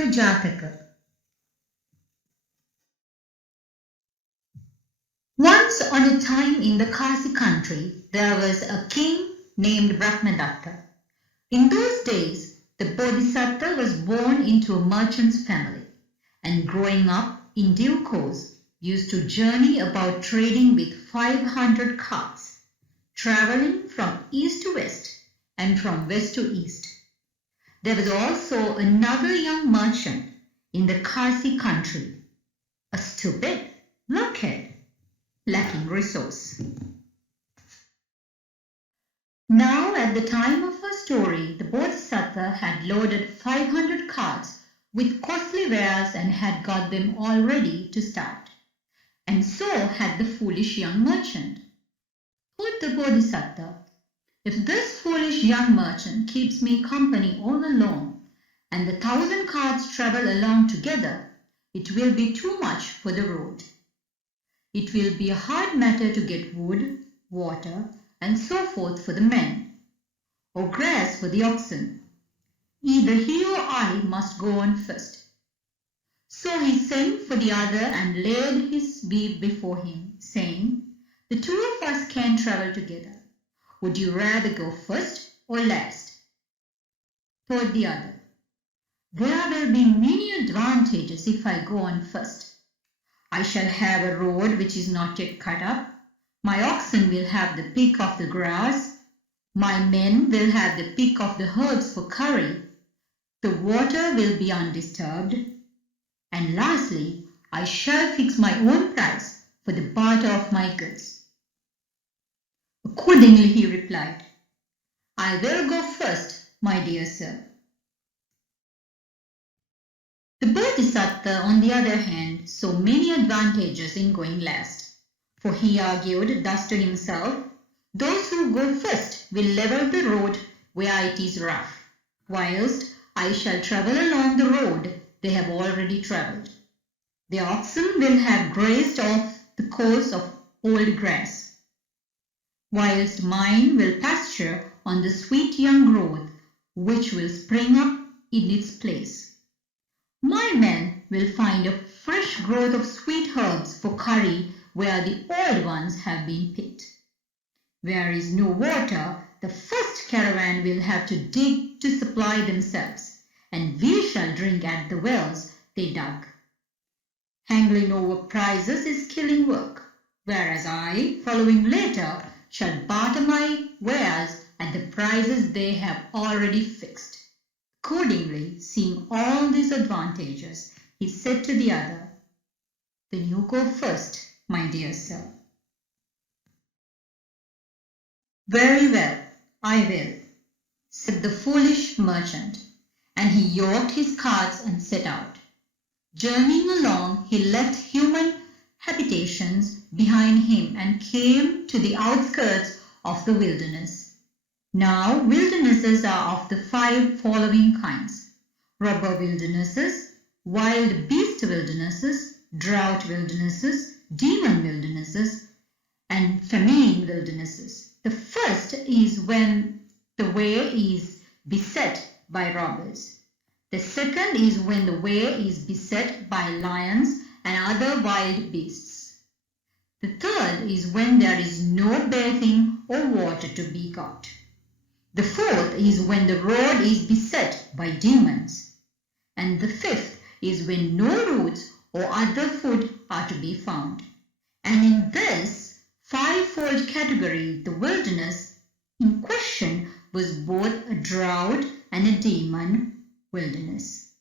Epic Jathaka. Once on a time in the Kasi country, there was a king named Brahmadatta. In those days, the Bodhisattva was born into a merchant's family, and growing up, in due course, used to journey about trading with 500 carts, traveling from east to west and from west to east. There was also another young merchant in the Kasi country, a stupid blockhead, lacking resource. Now, at the time of our story, the Bodhisattva had loaded 500 carts with costly wares and had got them all ready to start. And so had the foolish young merchant. Thought the Bodhisattva, if this foolish young merchant keeps me company all along, and the 1,000 carts travel along together, it will be too much for the road. It will be a hard matter to get wood, water, and so forth for the men, or grass for the oxen. Either he or I must go on first. So he sent for the other and laid his beef before him, saying, the two of us can travel together. Would you rather go first or last? Thought the other, there will be many advantages if I go on first. I shall have a road which is not yet cut up. My oxen will have the pick of the grass. My men will have the pick of the herbs for curry. The water will be undisturbed. And lastly, I shall fix my own price for the barter of my goods. Accordingly, he replied, I will go first, my dear sir. The Bodhisattva, on the other hand, saw many advantages in going last, for he argued thus to himself, those who go first will level the road where it is rough, whilst I shall travel along the road they have already travelled. The oxen will have grazed off the course of old grass, whilst mine will pasture on the sweet young growth which will spring up in its place. My men will find a fresh growth of sweet herbs for curry where the old ones have been picked. Where is no water, the first caravan will have to dig to supply themselves, and we shall drink at the wells they dug. Haggling over prices is killing work, whereas I, following later, shall barter my wares at the prices they have already fixed. Accordingly, seeing all these advantages, he said to the other, then you go first, my dear sir. Very well, I will, said the foolish merchant, and he yoked his carts and set out. Journeying along, he left human habitations behind him and came to the outskirts of the wilderness. Now, wildernesses are of the 5 following kinds: robber wildernesses, wild beast wildernesses, drought wildernesses, demon wildernesses, and famine wildernesses. The first is when the way is beset by robbers. The second is when the way is beset by lions and other wild beasts. The third is when there is no bathing or water to be got. The fourth is when the road is beset by demons. And the fifth is when no roots or other food are to be found. And in this 5-fold category, the wilderness in question was both a drought and a demon wilderness.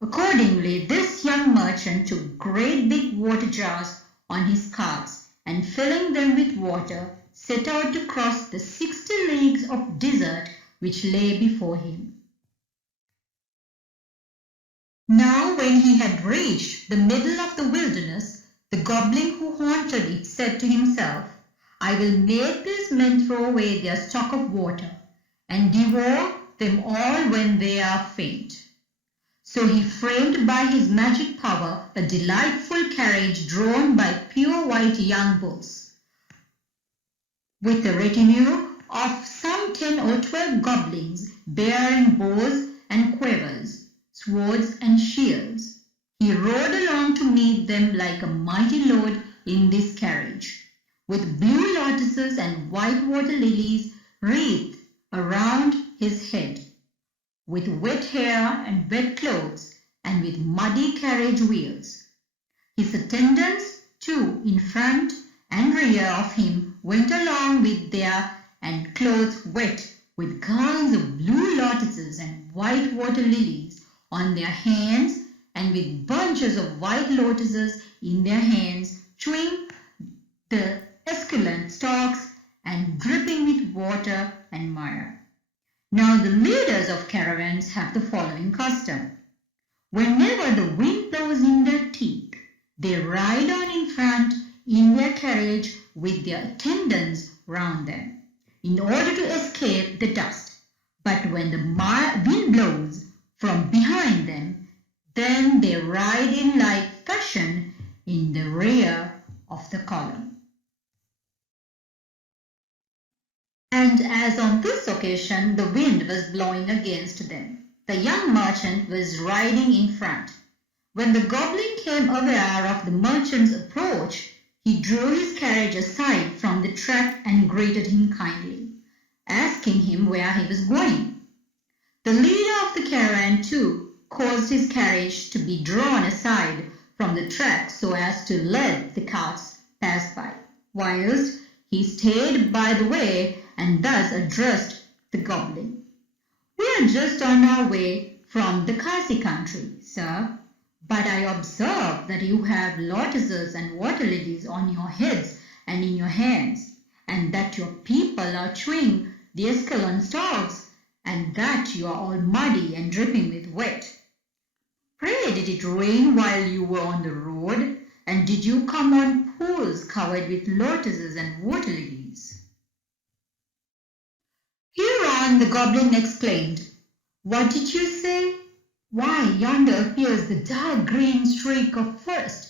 Accordingly, this young merchant took great big water jars on his carts and filling them with water, set out to cross the 60 leagues of desert which lay before him. Now when he had reached the middle of the wilderness, the goblin who haunted it said to himself, I will make these men throw away their stock of water and devour them all when they are faint. So he framed by his magic power a delightful carriage drawn by pure white young bulls, with a retinue of some 10 or 12 goblins bearing bows and quavers, swords and shields. He rode along to meet them like a mighty lord in this carriage, with blue lotuses and white water lilies wreathed around his head, with wet hair and wet clothes, and with muddy carriage wheels. His attendants, too, in front and rear of him, went along with their and clothes wet, with garlands of blue lotuses and white water lilies on their hands, and with bunches of white lotuses in their hands, chewing the esculent stalks and dripping with water and myrrh. Now the leaders of caravans have the following custom. Whenever the wind blows in their teeth, they ride on in front in their carriage with their attendants round them, in order to escape the dust. But when the wind blows from behind them, then they ride in like fashion in the rear of the column. And as on this occasion the wind was blowing against them, the young merchant was riding in front. When the goblin came aware of the merchant's approach, he drew his carriage aside from the track and greeted him kindly, asking him where he was going. The leader of the caravan, too, caused his carriage to be drawn aside from the track so as to let the carts pass by, whilst he stayed by the way and thus addressed the goblin. "We are just on our way from the Kasi country, sir, but I observe that you have lotuses and water lilies on your heads and in your hands, and that your people are chewing the esculent stalks, and that you are all muddy and dripping with wet. Pray, did it rain while you were on the road, and did you come on pools covered with lotuses and water lilies?" Hereon the goblin exclaimed, "What did you say? Why, yonder appears the dark green streak of forest,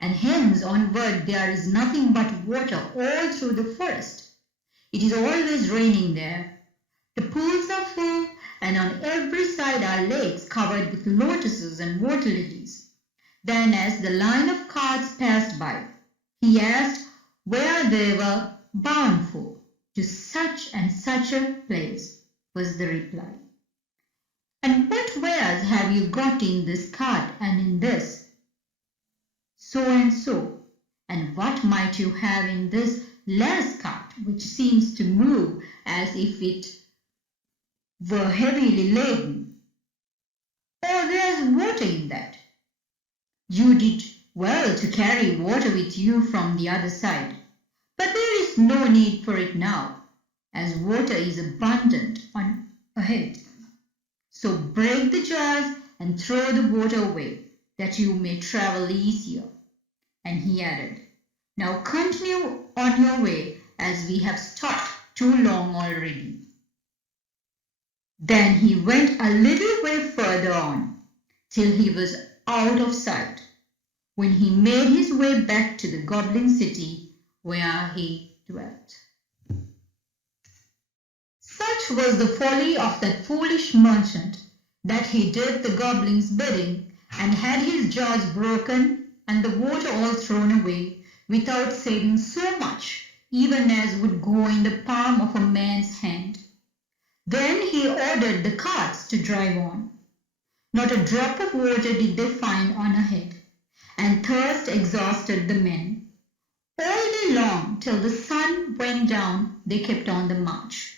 and hence onward there is nothing but water all through the forest. It is always raining there. The pools are full, and on every side are lakes covered with lotuses and water lilies." Then as the line of carts passed by, he asked where they were bound for. "To such and such a place," was the reply. "And what wares have you got in this cart and in this?" "So and so." "And what might you have in this last cart, which seems to move as if it were heavily laden?" "Oh, there's water in that." "You did well to carry water with you from the other side, but there is no need for it now, as water is abundant on ahead. So break the jars and throw the water away, that you may travel easier." And he added, "Now continue on your way, as we have stopped too long already." Then he went a little way further on, till he was out of sight, when he made his way back to the goblin city where he dwelt. Such was the folly of that foolish merchant, that he did the goblin's bidding, and had his jars broken and the water all thrown away, without saving so much, even as would go in the palm of a man's hand. Then he ordered the carts to drive on. Not a drop of water did they find on ahead, and thirst exhausted the men. All day long, till the sun went down, they kept on the march.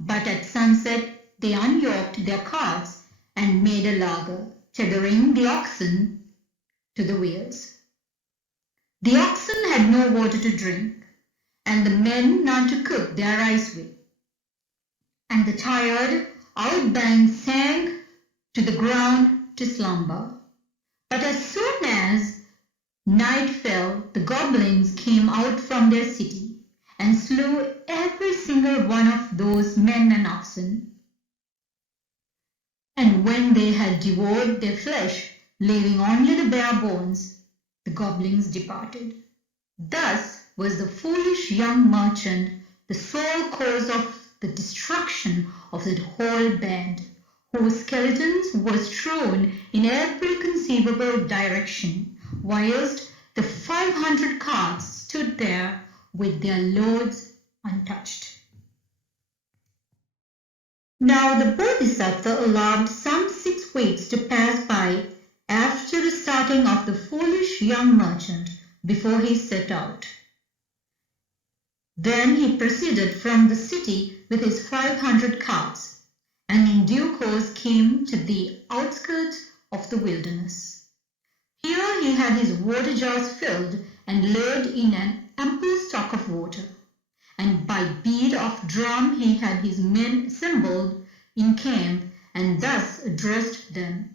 But at sunset they unyoked their carts and made a lager, tethering the oxen to the wheels. The oxen had no water to drink, and the men none to cook their rice with. And the tired outbank sank to the ground to slumber. But as soon as night fell, the goblins came out from their city, and slew every single one of those men and oxen. And when they had devoured their flesh, leaving only the bare bones, the goblins departed. Thus was the foolish young merchant the sole cause of the destruction of that whole band, whose skeletons were strewn in every conceivable direction, whilst the 500 carts stood there with their loads untouched. Now the Bodhisattva allowed some 6 weeks to pass by after the starting of the foolish young merchant before he set out. Then he proceeded from the city with his 500 carts, and in due course came to the outskirts of the wilderness. Here he had his water jars filled and laid in an ample stock of water, and by beat of drum he had his men assembled in camp, and thus addressed them: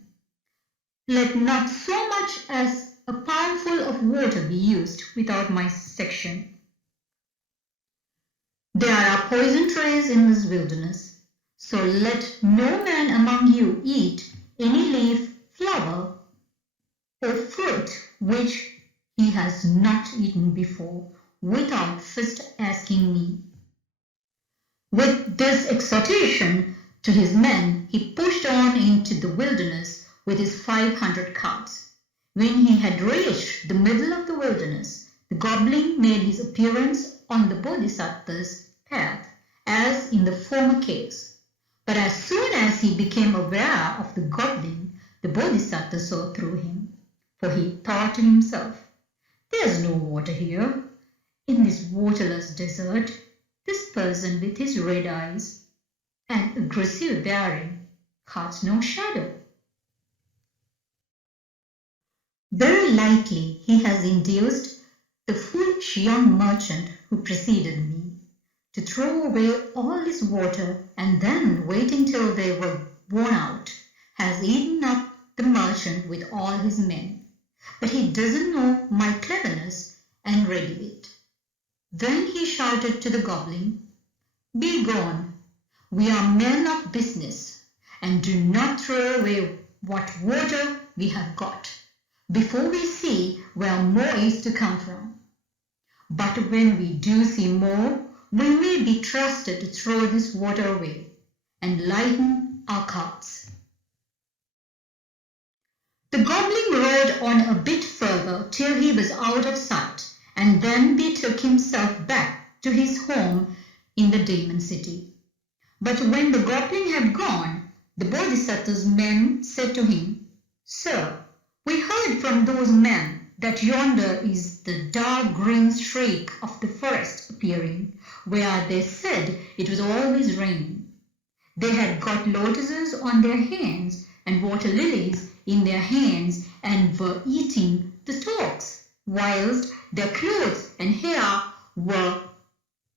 "Let not so much as a palmful of water be used without my sanction. There are poison trees in this wilderness, so let no man among you eat any leaf, flower, or fruit which he has not eaten before, without first asking me." With this exhortation to his men, he pushed on into the wilderness with his 500 carts. When he had reached the middle of the wilderness, the goblin made his appearance on the Bodhisattva's path, as in the former case. But as soon as he became aware of the goblin, the Bodhisattva saw through him, for he thought to himself, "There's no water here. In this waterless desert, this person with his red eyes and aggressive bearing casts no shadow. Very likely he has induced the foolish young merchant who preceded me to throw away all his water, and then, waiting till they were worn out, has eaten up the merchant with all his men. But he doesn't know my cleverness and ready wit." Then he shouted to the goblin, "Be gone. We are men of business, and do not throw away what water we have got, before we see where more is to come from. But when we do see more, we may be trusted to throw this water away and lighten our carts." The goblin rode on a bit further till he was out of sight, and then betook himself back to his home in the demon city. But when the goblin had gone, the Bodhisattva's men said to him, "Sir, we heard from those men that yonder is the dark green streak of the forest appearing, where they said it was always raining. They had got lotuses on their hands and water lilies in their hands, and were eating the stalks, whilst their clothes and hair were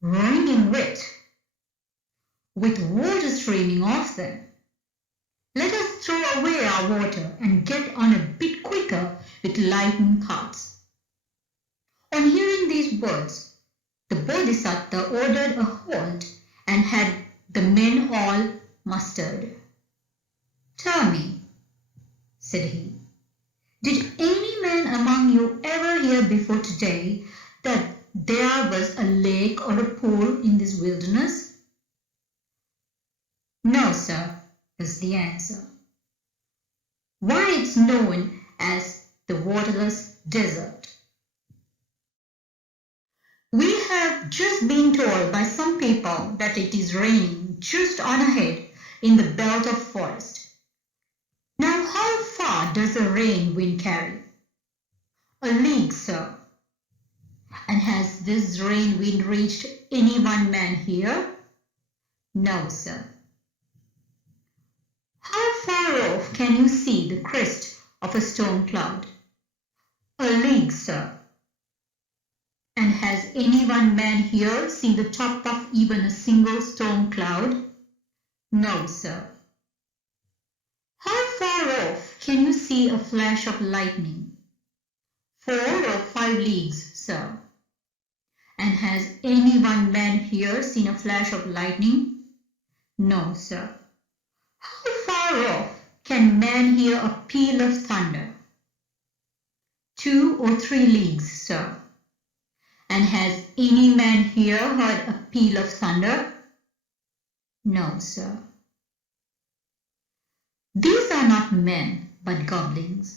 wringing wet, with water streaming off them. Let us throw away our water and get on a bit quicker with lightened carts." On hearing these words, the Bodhisattva ordered a halt and had the men all mustered. "Tell me," said he, "did any man among you ever hear before today that there was a lake or a pool in this wilderness?" "No, sir," was the answer. "Why, it's known as the waterless desert." We have just been told by some people that it is raining just on ahead in the belt of forest. Now, how far does the rain wind carry? "A league, sir." "And has this rain wind reached any one man here?" "No, sir." "How far off can you see the crest of a storm cloud?" "A league, sir." "And has any one man here seen the top of even a single storm cloud?" "No, sir." "How far off can you see a flash of lightning?" 4 or 5 leagues, sir." "And has any one man here seen a flash of lightning?" "No, sir." "How far off can man hear a peal of thunder?" 2 or 3 leagues, sir." "And has any man here heard a peal of thunder?" "No, sir." These are not men, but goblins.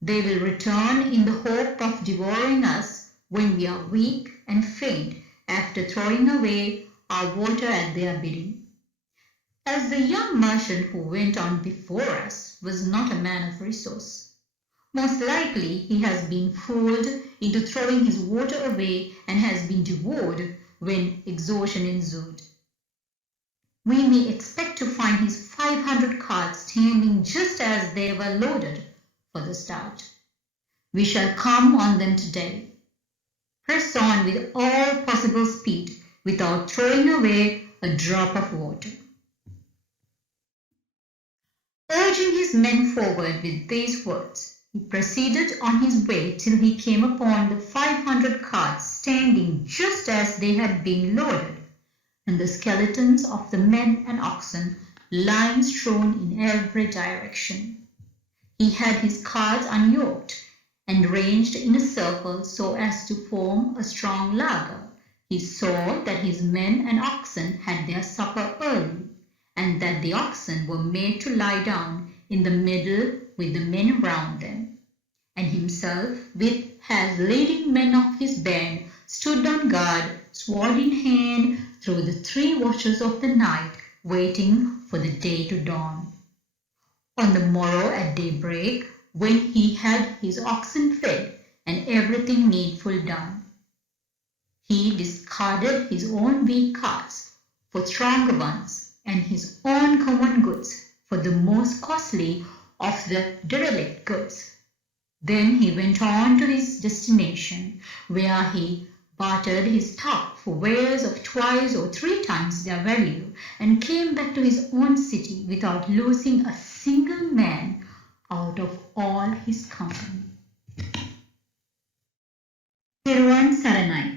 They will return in the hope of devouring us when we are weak and faint after throwing away our water at their bidding. As the young merchant who went on before us was not a man of resource, most likely he has been fooled into throwing his water away and has been devoured when exhaustion ensued. We may expect to find his 500 carts standing just as they were loaded for the start. We shall come on them today. Press on with all possible speed without throwing away a drop of water. Urging his men forward with these words, he proceeded on his way till he came upon the 500 carts standing just as they had been loaded, and the skeletons of the men and oxen lying strewn in every direction. He had his carts unyoked and ranged in a circle so as to form a strong laagar. He saw that his men and oxen had their supper early, and that the oxen were made to lie down in the middle with the men round them. And himself, with his leading men of his band, stood on guard, sword in hand, through the 3 watches of the night, waiting for the day to dawn. On the morrow at daybreak, when he had his oxen fed and everything needful done, he discarded his own weak carts for stronger ones, and his own common goods for the most costly of the derelict goods. Then he went on to his destination, where he bartered his stock for wares of 2 or 3 times their value, and came back to his own city without losing a single man out of all his company. Thiruvan Saranai.